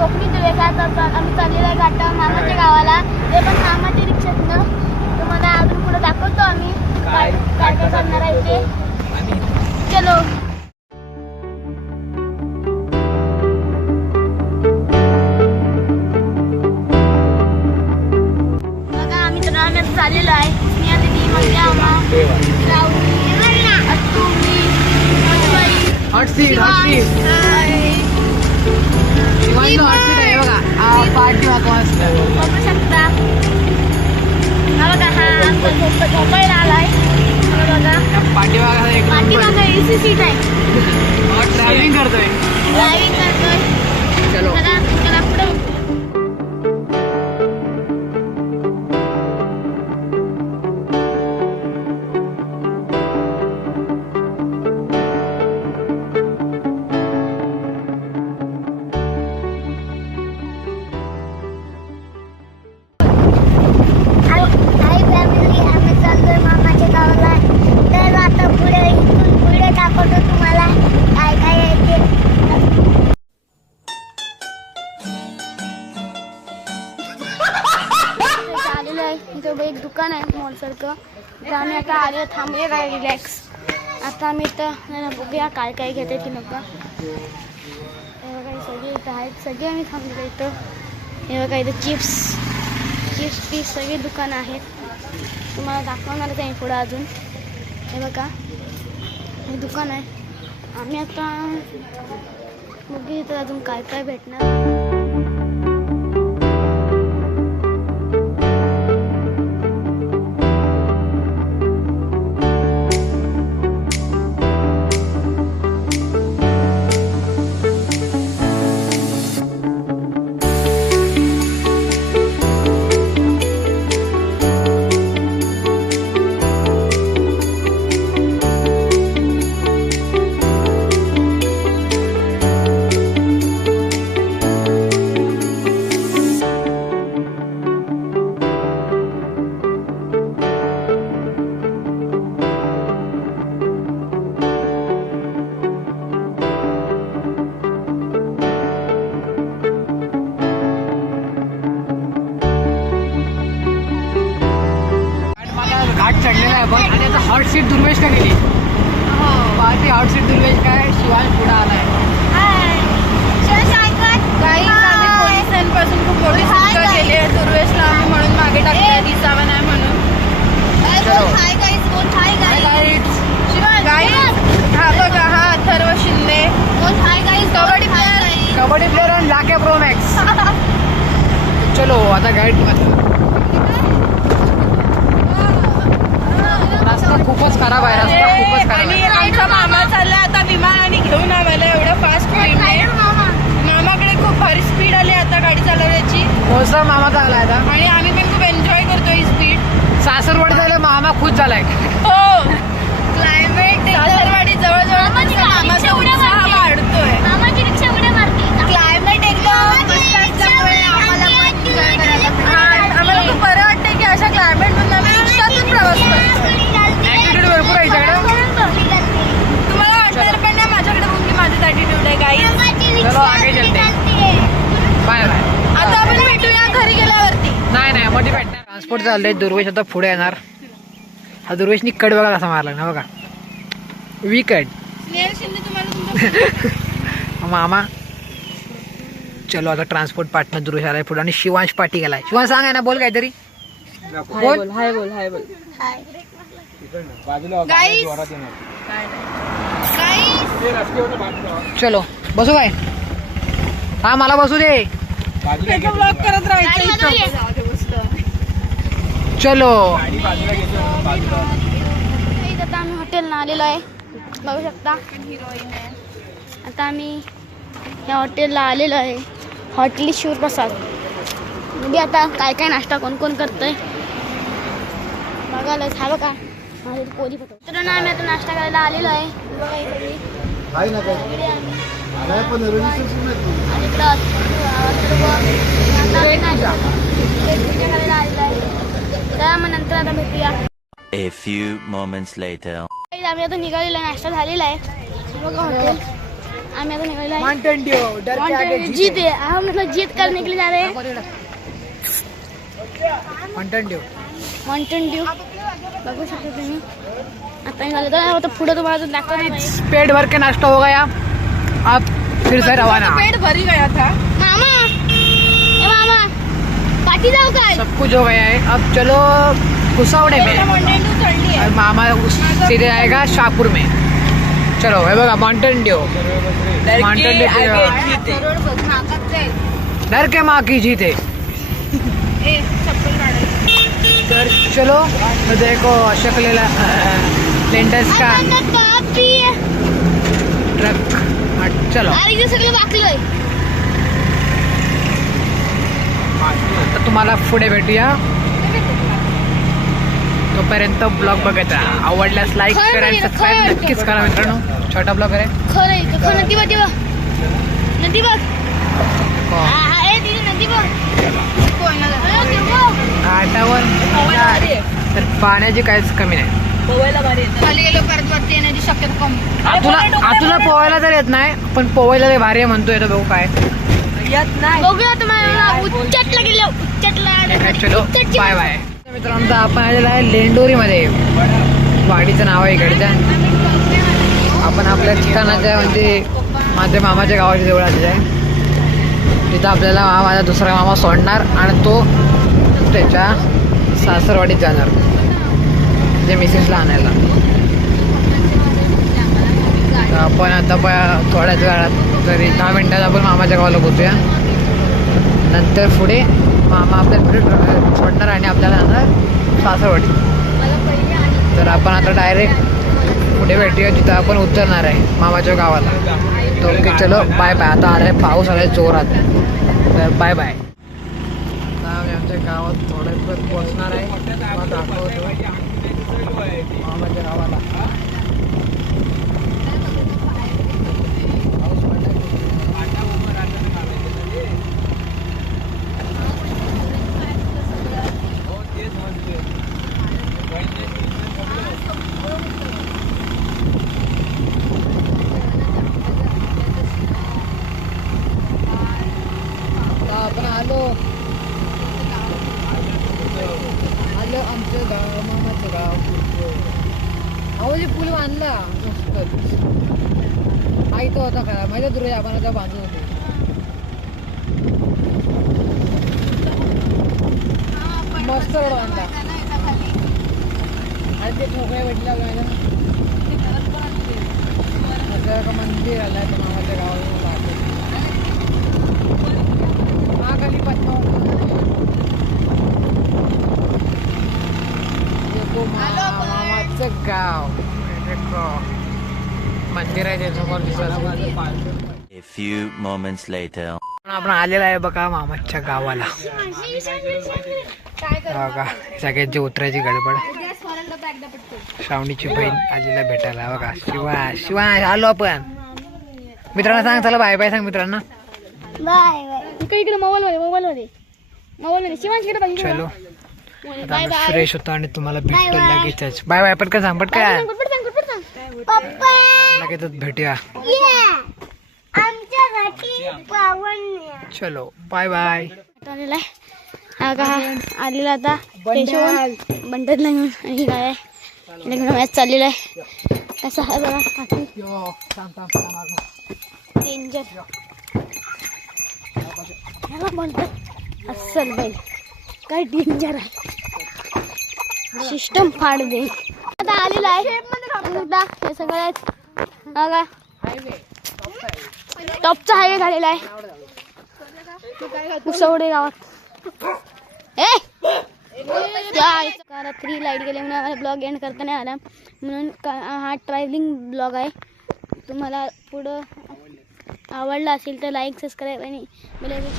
कोकणी आता आम्ही चाललेलो आहे घाटा मामाच्या गावाला. ते पण मामाच्या रिक्षातनं. तुम्हाला अजून पुढे दाखवतो आम्ही काय काय करणार आहे ते. चलो. बघा आम्ही तर आम्ही चाललेलो आहे. स्नेहा दिदी मग आम्हा राहुल अत्तू मी हॉट सीट आहे बघा. पार्टी बघू शकता. हा बघा हा आमचा झोपायला आलाय. पाठीमागं एसी सीट आहे. ड्रायव्हिंग करतोय. चलो चला पुढे. इथं एक दुकान आहे मॉल सारखं. तर आम्ही आता आले थांबले काय रिलॅक्स. आता आम्ही इथं बघूया काय काय घेते की नको. हे बघा सगळे इथं आहेत. सगळे आम्ही थांबले इथं. हे बघा इथं चिप्स पीस सगळे दुकानं आहेत. तुम्हाला दाखवणार आहे पुढं अजून. हे बघा हे दुकान आहे. आम्ही आता बघू इथं अजून काय काय भेटणार. चढलेला आहे आपण. आणि आता हॉट सीट दुर्वेश का गेली. पार्टी हॉट सीट दुर्वेश काय शिवांश पुढे आलाय. पोलिसांपासून खूप मोठी सुटका केली आहे. दुर्वेशला आम्ही म्हणून मागे टाकले दिसावा नाही म्हणून. हा बघा हा अथर्व शिंदे कबड्डी प्लेअर आणि लाके प्रो मॅक्स. चलो आता गाईड. रस्ता खूपच खराब आहे. रस्ता खूपच खराब आणि आहे. आमचा मामा चाललाय आता विमानाने घेऊन आम्हाला एवढं फास्ट स्पीडने. मामाकडे खूप भारी स्पीड आली आता गाडी चालवण्याची. मोसा मामाचा आलाय आता. आणि आम्ही पण खूप एन्जॉय करतो ही स्पीड. सासरवाडी जायला मामा खुश झालाय. हो क्लायमेट सासरवाडी जवळजवळ मामाचा उत्साह वाढतोय. मामाची रिक्षा उड्या मारते. क्लायमेट एकदम मस्त असल्यामुळे आम्हाला पण एन्जॉय करायला भेटतं. आम्हाला खूप बरं वाटतंय की अशा क्लायमेट मधून आम्ही रिक्षातून प्रवास करतो. ऍटिट्यूड भरपूर आहे इकडे. तुम्हाला वाटणार पण नाही माझ्याकडे बघून की माझं ऍटिट्यूड आहे काही. चलो आगे चलते. Bye bye. आता आपण भेटूया घरी गेल्यावरती. नाही मध्ये भेटणार. ट्रान्सपोर्ट चाललंय. दुर्वेश आता पुढे येणार. हा दुर्वेशनी कड बघा कसा मारला ना बघा. वीकड स्नेहल शिंदे तुम्हाला मामा. चलो आता ट्रान्सपोर्ट पार्टनर दुर्वेश आलाय पुढे. आणि शिवांश पाटी गेलाय. शिवांश सांग आहे ना बोल काहीतरी. बोल. हाय बोल. चलो बसू काय. हा मला बसू दे. ब्लॉग करत राहायचं. चलो आता आम्ही हॉटेलला आलेलो आहे. बघू शकता. आता आम्ही या हॉटेलला आलेलो आहे. हॉटेल शिवप्रसाद. म्हणजे आता काय काय नाश्ता कोण कोण करतोय बघायला. हा बघा माझे कोणी तर आम्ही आता नाश्ता करायला आलेलो आहे. बघा इकडे नंतर आता भेटूया. A few moments later. आम्ही आता निघालेला नाश्ता झालेला आहे. बघा हॉटेल आम्ही आता निघालेलो आहे माउंटेन ड्यू डर के आगे Mountain Dew जीत है हम मतलब जीत करने के लिए जा रहे हैं माउंटेन ड्यू माउंटेन ड्यू बघू शकता तुम्ही आता निघालो तर पुढे तुम्हाला दाखवत पेट भर के नाश्ता हो गया अब फिर से रवाना पेट भरी गया था. मामा ए मामा पाठी जाऊ काय सब कुछ हो गया है अब चलो कुसावड़े में माउंटेन ड्यू चढली आहे. और मामा सीधे आएगा शाहपुर में चलो हे बघा Mountain Dew Mountain Dew crore बघ नाकात जाईल. डर के माँ की जीत है ए चप्पल काढायची. तर चलो तो देखो शकलेला लेंडर्स का ट्रक चलो अरे सगळं वाकलोय तर तुम्हाला पुढे भेटूया तोपर्यंत ब्लॉग बघत राहा आवडल्यास लाईक खरं करा आणि म्हणजे सबस्क्राईब खरं नक्कीच करा मित्रांनो छोटा ब्लॉग आहे खरं आहे खरं नदी बघ नदी बघ ए तिथे नदी बघ घाटावर तर पाण्याची काहीच कमी नाही पोवायला भारी येतं. खाली गेलो परत वरती येण्याची शक्यता कमी. आतुला पोवायला तर येत नाही पण पोवायला लय भारी आहे म्हणतोय तर बघू काय येत नाही. बघूया तुम्हाला उच्चटला गेलो उच्चटला चलो बाय बाय मित्रांनो आता आपण आलेलो आहे लेंडोरीमध्ये वाडीचं नाव आहे इकडच्या आपण आपल्या ठिकाणाच्या म्हणजे माझ्या मामाच्या गावाच्या जवळ आलेलं आहे तिथं आपल्याला माझा दुसरा मामा सोडणार आणि तो त्याच्या सासरवाडीत जाणार जे मिसेसला आणायला तर आपण आता थोड्याच वेळात तरी 10 मिनिटात आपण मामाच्या गावाला पोहोचूया नंतर पुढे मामा आपल्याला पुढे सोडणार आणि आपल्याला जाणार सासरवाडी तर आपण आता डायरेक्ट पुढे भेटूया जिथं आपण उतरणार आहे मामाच्या गावाला तर ओके चलो बाय बाय आता आलाय पाऊस आलाय जोरात तर बाय बाय आता आम्ही आमच्या गावात थोड्याच पोहोचणार आहे तुम्हाला दाखवतो मामाच्या गावाला आपण आलो आमचं गाव मामाचं गाव अहो जे पूल बांधला मस्तच माहित होता खरा माहिती दुर्गा आपण आता बांधून होते मस्त रोड बांधला आणि ते ठोकळ्या भेटल्या का मंदिर आलं ते मामाच्या गावाला महाकाली मामाचं गाव मंदिर आहे त्याच्यासमोर दिसत A few moments later. आपण आलेला आहे बघा मामाच्या गावाला बघा सगळ्यांची उतरायची गडबड श्रावणीची बहीण आलेला भेटायला बघा शिवा आलो आपण मित्रांना सांग चला बाय बाय सांग मित्रांना बाय बाय इकडे मोबाईल शिवांश चलो आता फ्रेश होतो आणि तुम्हाला भेटतो लगेचच बाय बाय पटकन सांग पटकन लगेचच भेटूया चलो बाय बाय आलेला आता बंडल घेऊन आणि काय मॅच चाललेला आहे असं आहे बघा डेंजर ह्याला म्हणतात अस्सल बैल काय डेंजर आहे सिस्टम फाड दे आता आलेला आहे हे सगळं आहेत टॉपचा हायवे झालेला आहे उसवडे गावात रात्री लाईट गेल्यामुळे आम्हाला ब्लॉग एंड करता नाही आला म्हणून हा ट्रॅव्हलिंग ब्लॉग आहे तुम्हाला पुढं आवडला असेल तर लाईक सबस्क्राईब आणि बेल आयकॉन